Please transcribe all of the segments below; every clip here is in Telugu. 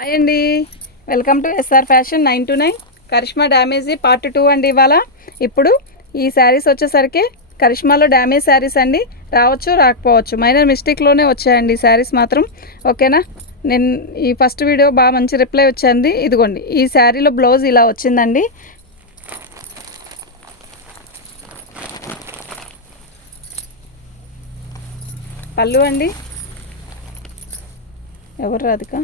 హాయ్ అండి, welcome to SR fashion 929 Karishma damage part 2 అండి. ఇవాళ ఇప్పుడు ఈ శారీస్ వచ్చేసరికి కరిష్మాలో డ్యామేజ్ శారీస్ అండి. రావచ్చు రాకపోవచ్చు, మైనర్ మిస్టేక్లోనే వచ్చాయండి శారీస్ మాత్రం. ఓకేనా, నేను ఈ ఫస్ట్ వీడియో బాగా మంచి రిప్లై వచ్చింది. ఇదిగోండి, ఈ శారీలో బ్లౌజ్ ఇలా వచ్చిందండి. పళ్ళు అండి, ఎవరు రాధిక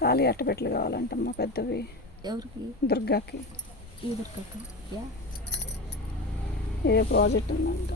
ఖాళీ అట్టపెట్టలు కావాలంటమ్మా పెద్దవి. ఎవరికి? దుర్గాకి. ఈ దుర్గాకి ఏ ప్రాజెక్ట్ ఉందంట.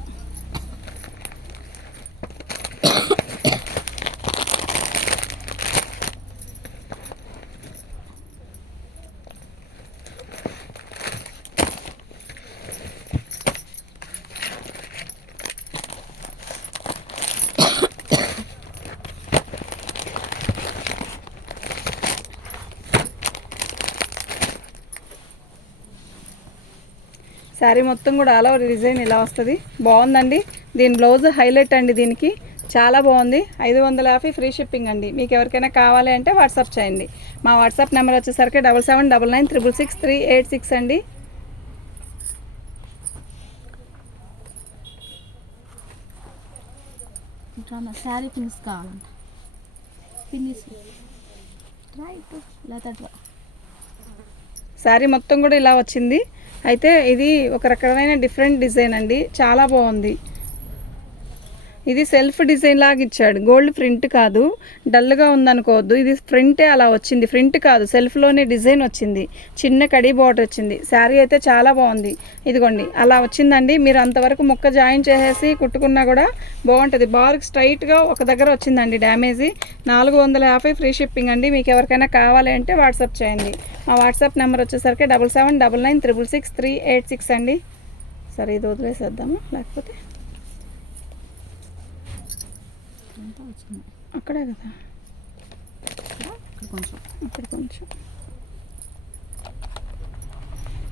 శారీ మొత్తం కూడా ఆల్ ఓవర్ డిజైన్ ఇలా వస్తుంది. బాగుందండి. దీని బ్లౌజ్ హైలైట్ అండి. దీనికి చాలా బాగుంది. 550 ఫ్రీ షిప్పింగ్ అండి. మీకు ఎవరికైనా కావాలి అంటే వాట్సాప్ చేయండి. మా వాట్సాప్ నెంబర్ వచ్చేసరికి 7799966386 అండి. శారీ పిన్స్ కావాలంట. పిన్స్ శారీ మొత్తం కూడా ఇలా వచ్చింది. అయితే ఇది ఒక రకమైన డిఫరెంట్ డిజైన్ అండి, చాలా బాగుంది. ఇది సెల్ఫ్ డిజైన్ లాగా ఇచ్చాడు, గోల్డ్ ప్రింట్ కాదు. డల్గా ఉందనుకోవద్దు, ఇది ప్రింటే అలా వచ్చింది. ప్రింట్ కాదు, సెల్ఫ్లోనే డిజైన్ వచ్చింది. చిన్న కడీ బార్డర్ వచ్చింది. శారీ అయితే చాలా బాగుంది. ఇదిగోండి అలా వచ్చిందండి. మీరు అంతవరకు ముక్క జాయిన్ చేసేసి కుట్టుకున్నా కూడా బాగుంటుంది. బార్కి స్ట్రైట్గా ఒక దగ్గర వచ్చిందండి డ్యామేజీ. 450 ఫ్రీ షిప్పింగ్ అండి. మీకు ఎవరికైనా కావాలి అంటే వాట్సాప్ చేయండి. మా వాట్సాప్ నెంబర్ వచ్చేసరికి 7799966386 అండి. సరే, ఇది వదిలేసేద్దాము, లేకపోతే అక్కడే కదా, అక్కడ కొంచెం.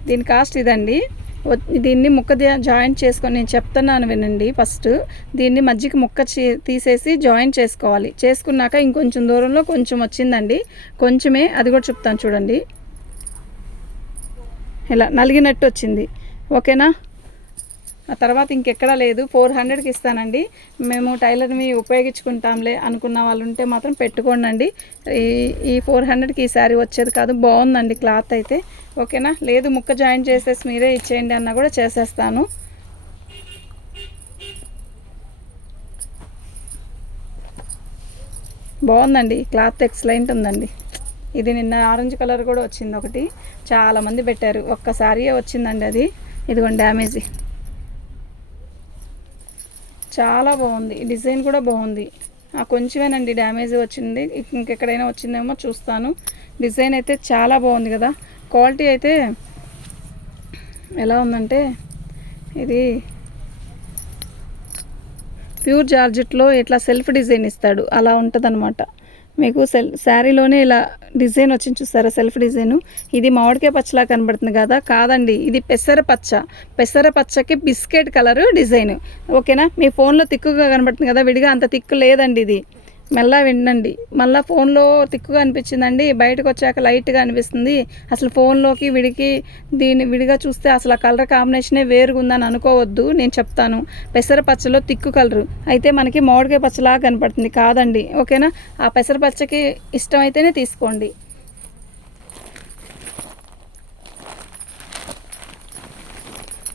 దీని కాస్ట్ ఇదండి. దీన్ని ముక్క జాయింట్ చేసుకొని నేను చెప్తున్నాను వినండి. ఫస్ట్ దీన్ని మధ్యకి ముక్క తీసేసి జాయింట్ చేసుకోవాలి. చేసుకున్నాక ఇంకొంచెం దూరంలో కొంచెం వచ్చిందండి, కొంచెమే, అది కూడా చెప్తాను చూడండి. ఇలా నలిగినట్టు వచ్చింది. ఓకేనా, ఆ తర్వాత ఇంకెక్కడా లేదు. 400కి ఇస్తానండి. మేము టైలర్ని ఉపయోగించుకుంటాంలే అనుకున్న వాళ్ళు ఉంటే మాత్రం పెట్టుకోండి. ఈ 400కి ఈ శారీ వచ్చేది కాదు. బాగుందండి క్లాత్ అయితే. ఓకేనా, లేదు ముక్క జాయిన్ చేసేసి మీరే ఇచ్చేయండి అన్నా కూడా చేసేస్తాను. బాగుందండి క్లాత్, ఎక్సలెంట్ ఉందండి. ఇది నిన్న ఆరెంజ్ కలర్ కూడా వచ్చింది ఒకటి, చాలామంది పెట్టారు. ఒక్కసారి వచ్చిందండి అది. ఇదిగోండి డ్యామేజీ, చాలా బాగుంది. డిజైన్ కూడా బాగుంది. కొంచెమేనండి డ్యామేజ్ వచ్చింది, ఇంకెక్కడైనా వచ్చిందేమో చూస్తాను. డిజైన్ అయితే చాలా బాగుంది కదా. క్వాలిటీ అయితే ఎలా ఉందంటే, ఇది ప్యూర్ జార్జెట్లో ఇట్లా సెల్ఫ్ డిజైన్ ఇస్తాడు, అలా ఉంటుందన్నమాట. మీకు శారీలోనే ఇలా డిజైన్ వచ్చింది చూస్తారా, సెల్ఫ్ డిజైను. ఇది మామిడికాయ పచ్చలా కనబడుతుంది కదా, కాదండి, ఇది పెసర పచ్చ. పెసర పచ్చకి బిస్కెట్ కలరు డిజైన్. ఓకేనా, మీ ఫోన్లో తిక్కుగా కనబడుతుంది కదా, విడిగా అంత తిక్కు లేదండి. ఇది మెల్ల వినండి. మళ్ళీ ఫోన్లో తిక్కుగా అనిపించిందండి, బయటకు వచ్చాక లైట్గా అనిపిస్తుంది. అసలు ఫోన్లోకి విడికి దీన్ని విడిగా చూస్తే అసలు ఆ కలర్ కాంబినేషనే వేరుగా ఉందని అనుకోవద్దు. నేను చెప్తాను, పెసర పచ్చలో తిక్కు కలరు అయితే మనకి మామిడికాయ పచ్చలాగా కనపడుతుంది, కాదండి. ఓకేనా, ఆ పెసర పచ్చకి ఇష్టమైతేనే తీసుకోండి.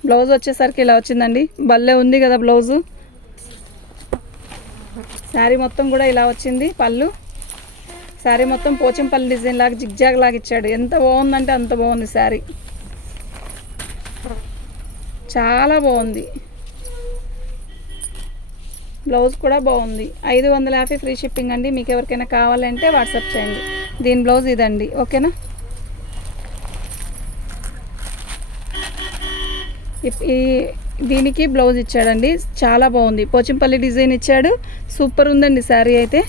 బ్లౌజ్ వచ్చేసరికి ఇలా వచ్చిందండి. భలే ఉంది కదా బ్లౌజు. శారీ మొత్తం కూడా ఇలా వచ్చింది. పళ్ళు, శారీ మొత్తం పోచంపల్లి డిజైన్ లాగా జిగ్జాగ్ లాగా ఇచ్చాడు. ఎంత బాగుందంటే అంత బాగుంది శారీ, చాలా బాగుంది. బ్లౌజ్ కూడా బాగుంది. 550 ఫ్రీ షిప్పింగ్ అండి. మీకు ఎవరికైనా కావాలంటే వాట్సాప్ చేయండి. దీని బ్లౌజ్ ఇదండి. ఓకేనా, దీనికి బ్లౌజ్ ఇచ్చాడండి, చాలా బాగుంది. పోచంపల్లి డిజైన్ ఇచ్చాడు, సూపర్ ఉందండి శారీ అయితే.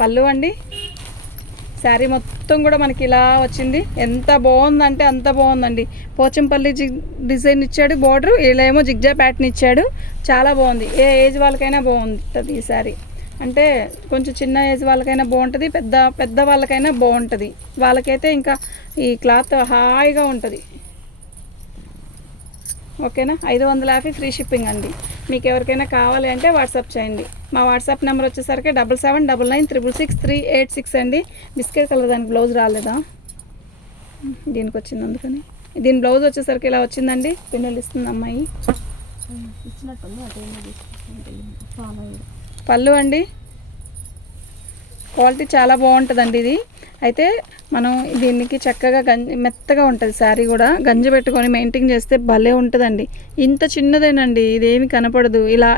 పళ్ళు అండి. శారీ మొత్తం కూడా మనకి ఇలా వచ్చింది. ఎంత బాగుందంటే అంత బాగుందండి. పోచంపల్లి డిజైన్ ఇచ్చాడు బార్డర్, ఇలా ఏమో జిగ్జా ప్యాటర్న్ ఇచ్చాడు. చాలా బాగుంది. ఏ ఏజ్ వాళ్ళకైనా బాగుంటుంది ఈ శారీ. అంటే కొంచెం చిన్న ఏజ్ వాళ్ళకైనా బాగుంటుంది, పెద్ద వాళ్ళకైనా బాగుంటుంది. వాళ్ళకైతే ఇంకా ఈ క్లాత్ హాయిగా ఉంటుంది. ఓకేనా. 550 ఫ్రీ షిప్పింగ్ అండి. మీకు ఎవరికైనా కావాలి అంటే వాట్సాప్ చేయండి. మా వాట్సాప్ నెంబర్ వచ్చేసరికి 7799966386 అండి. బిస్కెట్ కలర్, దానికి బ్లౌజ్ రాలేదా, దీనికి వచ్చింది అందుకని. దీని బ్లౌజ్ వచ్చేసరికి ఇలా వచ్చిందండి. పిన్నులు ఇస్తుంది అమ్మాయి. ఇచ్చినట్టుంది అదేమో తీసుకుంటాను. పళ్ళు అండి. క్వాలిటీ చాలా బాగుంటుందండి ఇది. అయితే మనం దీనికి చక్కగా మెత్తగా ఉంటుంది శారీ కూడా. గంజి పెట్టుకొని మెయింటైన్ చేస్తే భలే ఉంటుందండి. ఇంత చిన్నదేనండి, ఇదేమి కనపడదు. ఇలా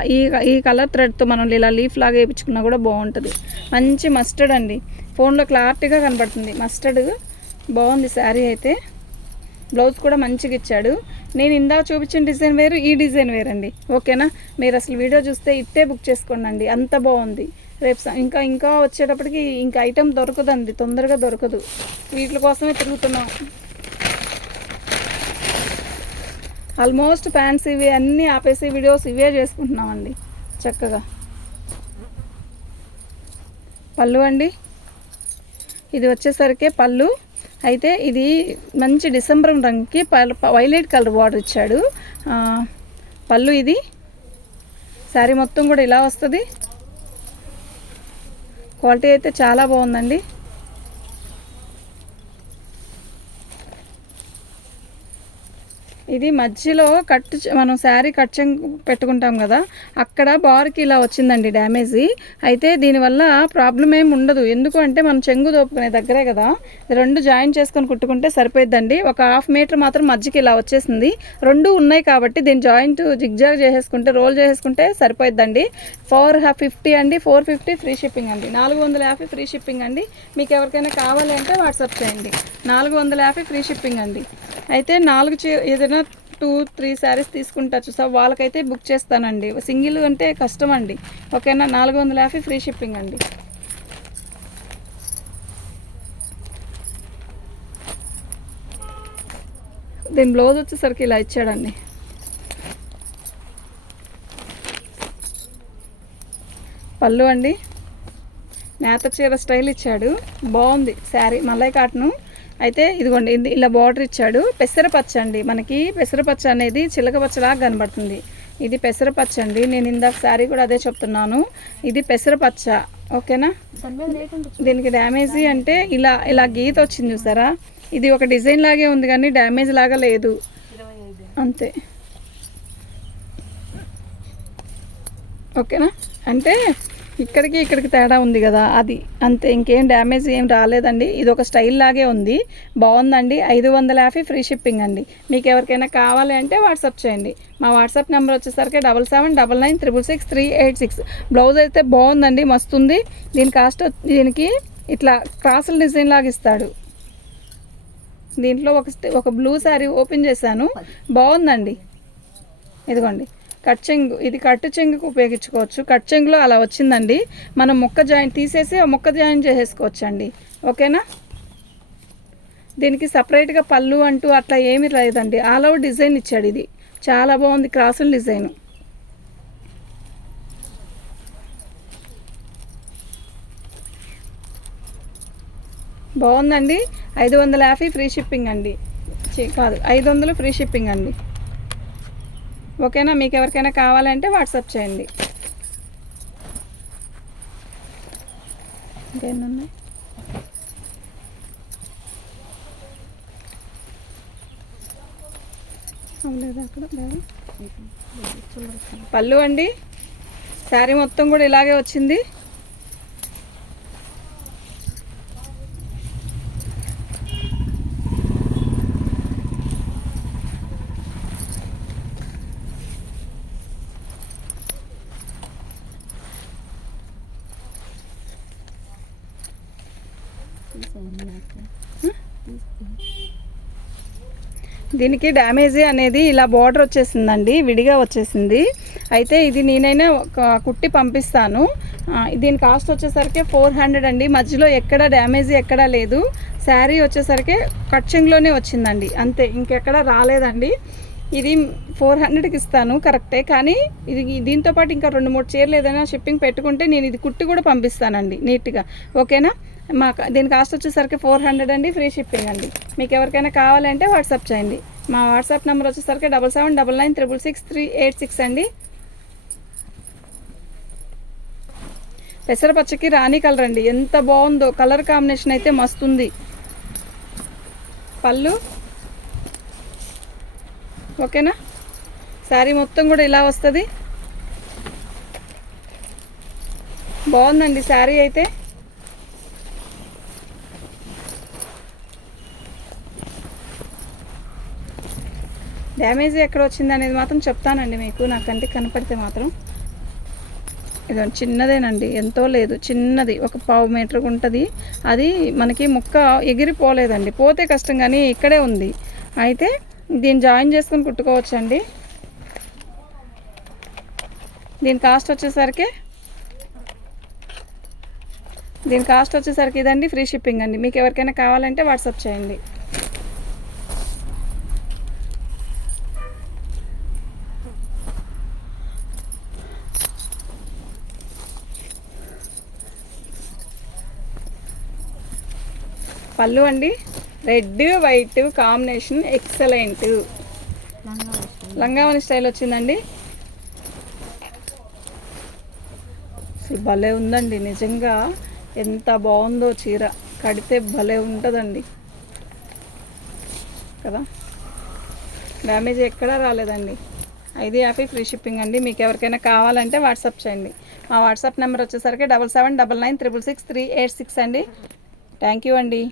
ఈ కలర్ థ్రెడ్తో మనం ఇలా లీఫ్ లాగా వేయించుకున్నా కూడా బాగుంటుంది. మంచి మస్టర్డ్ అండి. ఫోన్లో క్లారిటీగా కనపడుతుంది మస్టర్డ్. బాగుంది శారీ అయితే. బ్లౌజ్ కూడా మంచిగా ఇచ్చాడు. నేను ఇందాక చూపించిన డిజైన్ వేరు, ఈ డిజైన్ వేరండి. ఓకేనా. మీరు అసలు వీడియో చూస్తే ఇట్టే బుక్ చేసుకోండి. అంత బాగుంది. రేపు ఇంకా వచ్చేటప్పటికి ఇంకా ఐటెం దొరకదండి, తొందరగా దొరకదు. వీటి కోసమే తిరుగుతున్నాం. ఆల్మోస్ట్ ప్యాంట్స్ ఇవి అన్నీ ఆపేసి వీడియోస్ ఇవే చేసుకుంటున్నామండి చక్కగా. పళ్ళు అండి. ఇది వచ్చేసరికి పళ్ళు. అయితే ఇది మంచి డిసెంబర్ రంగుకి వైలెట్ కలర్ బార్డర్ ఇచ్చాడు. పళ్ళు ఇది. శారీ మొత్తం కూడా ఇలా వస్తుంది. క్వాలిటీ అయితే చాలా బాగుందండి. ఇది మధ్యలో మనం శారీ కట్ పెట్టుకుంటాం కదా, అక్కడ బార్కి ఇలా వచ్చిందండి డ్యామేజీ. అయితే దీనివల్ల ప్రాబ్లం ఏమి ఉండదు. ఎందుకు అంటే మనం చెంగు దోపుకునే దగ్గరే కదా, రెండు జాయిన్ చేసుకొని కుట్టుకుంటే సరిపోయిద్దండి. ఒక 1/2 మీటర్ మాత్రం మధ్యకి ఇలా వచ్చేసింది. రెండు ఉన్నాయి కాబట్టి దీని జాయింట్ జిగ్జాగ్ చేసేసుకుంటే, రోల్ చేసేసుకుంటే సరిపోయిద్దండి. 450 అండి. 450 ఫ్రీ షిప్పింగ్ అండి. 450 ఫ్రీ షిప్పింగ్ అండి. మీకు ఎవరికైనా కావాలి అంటే వాట్సాప్ చేయండి. 450 ఫ్రీ షిప్పింగ్ అండి. అయితే ఏదైనా 2-3 శారీస్ తీసుకుంటారు చూసా, వాళ్ళకైతే బుక్ చేస్తానండి. సింగిల్ అంటే కష్టం అండి. ఓకేనా. 450 ఫ్రీ షిప్పింగ్ అండి. దీని బ్లౌజ్ వచ్చేసరికి ఇలా ఇచ్చాడండి. పళ్ళు అండి. నేత చీర స్టైల్ ఇచ్చాడు. బాగుంది శారీ. మల్లై కాటను. అయితే ఇదిగోండి ఇలా బార్డర్ ఇచ్చాడు. పెసరపచ్చ అండి. మనకి పెసరపచ్చ అనేది చిలకపచ్చలాగా కనబడుతుంది. ఇది పెసరపచ్చ అండి. నేను ఇందాక శారీ కూడా అదే చెప్తున్నాను. ఇది పెసరపచ్చ. ఓకేనా. దీనికి డ్యామేజీ అంటే ఇలా గీత వచ్చింది చూసారా, ఇది ఒక డిజైన్ లాగే ఉంది కానీ డ్యామేజ్ లాగా లేదు, అంతే. ఓకేనా. అంటే ఇక్కడికి తేడా ఉంది కదా, అది అంతే. ఇంకేం డ్యామేజ్ ఏం రాలేదండి. ఇది ఒక స్టైల్ లాగే ఉంది. బాగుందండి. 550 ఫ్రీ షిప్పింగ్ అండి. మీకు ఎవరికైనా కావాలి అంటే వాట్సాప్ చేయండి. మా వాట్సాప్ నెంబర్ వచ్చేసరికి 7799966386. బ్లౌజ్ అయితే బాగుందండి, మస్తుంది. దీని కాస్ట్, దీనికి ఇట్లా క్రాసుల డిజైన్ లాగా ఇస్తాడు. దీంట్లో ఒక బ్లూ శారీ ఓపెన్ చేశాను, బాగుందండి. ఇదిగోండి కట్ చెంగు. ఇది కట్ చెంగుకు ఉపయోగించుకోవచ్చు. కట్ చెంగులో అలా వచ్చిందండి. మనం ముక్క జాయిన్ తీసేసి ముక్క జాయిన్ చేసేసుకోవచ్చు అండి. ఓకేనా. దీనికి సపరేట్గా పళ్ళు అంటూ అట్లా ఏమీ లేదండి. ఆల్ ఓవర్ డిజైన్ ఇచ్చాడు. ఇది చాలా బాగుంది, క్రాసుల డిజైన్. బాగుందండి. 550 ఫ్రీ షిప్పింగ్ అండి. కాదు, 500 ఫ్రీ షిప్పింగ్ అండి. ఓకేనా. మీకు ఎవరికైనా కావాలంటే వాట్సాప్ చేయండి. ఇంకేమున్నాయి. పళ్ళు అండి. శారీ మొత్తం కూడా ఇలాగే వచ్చింది. దీనికి డ్యామేజీ అనేది ఇలా బార్డర్ వచ్చేసిందండి, విడిగా వచ్చేసింది. అయితే ఇది నేనైనా కుట్టి పంపిస్తాను. దీని కాస్ట్ వచ్చేసరికి 400 అండి. మధ్యలో ఎక్కడ డ్యామేజ్ ఎక్కడా లేదు. శారీ వచ్చేసరికి కట్చింగ్లోనే వచ్చిందండి అంతే, ఇంకెక్కడ రాలేదండి. ఇది 400కి ఇస్తాను కరెక్టే, కానీ ఇది దీంతో పాటు ఇంకా 2-3 చీరలు ఏదైనా షిప్పింగ్ పెట్టుకుంటే నేను ఇది కుట్టి కూడా పంపిస్తానండి నీట్గా, ఓకేనా. దీని కాస్ట్ వచ్చేసరికి 400 అండి, ఫ్రీ షిప్పింగ్ అండి. మీకు ఎవరికైనా కావాలంటే వాట్సాప్ చేయండి. మా వాట్సాప్ నెంబర్ వచ్చేసరికి 7799966386 అండి. పెసరపచ్చకి రాణి కలర్ అండి, ఎంత బాగుందో కలర్ కాంబినేషన్ అయితే మస్తుంది. పళ్ళు ఓకేనా. శారీ మొత్తం కూడా ఇలా వస్తుంది, బాగుందండి శారీ అయితే. డ్యామేజ్ ఎక్కడ వచ్చింది అనేది మాత్రం చెప్తానండి మీకు, నా కంటికి కనపడితే మాత్రం. ఇది చిన్నదేనండి, ఎంతో లేదు, చిన్నది, ఒక 1/2 మీటర్ ఉంటుంది. అది మనకి ముక్క ఎగిరిపోలేదండి, పోతే కష్టం, కానీ ఇక్కడే ఉంది. అయితే దీన్ని జాయిన్ చేసుకొని కుట్టుకోవచ్చండి. దీని కాస్ట్ వచ్చేసరికి ఇదండి, ఫ్రీ షిప్పింగ్ అండి. మీకు ఎవరికైనా కావాలంటే వాట్సాప్ చేయండి. పళ్ళు అండి, red white combination excellent, langa voni style వచ్చిందండి. భలే ఉందండి నిజంగా, ఎంత బాగుందో చీర, కడితే భలే ఉంటుందండి కదా. డ్యామేజ్ ఎక్కడా రాలేదండి. 550 ఫ్రీ షిప్పింగ్ అండి. మీకు ఎవరికైనా కావాలంటే వాట్సాప్ చేయండి. మా వాట్సాప్ నెంబర్ వచ్చేసరికి 7799966386 అండి. థ్యాంక్ యూ అండి.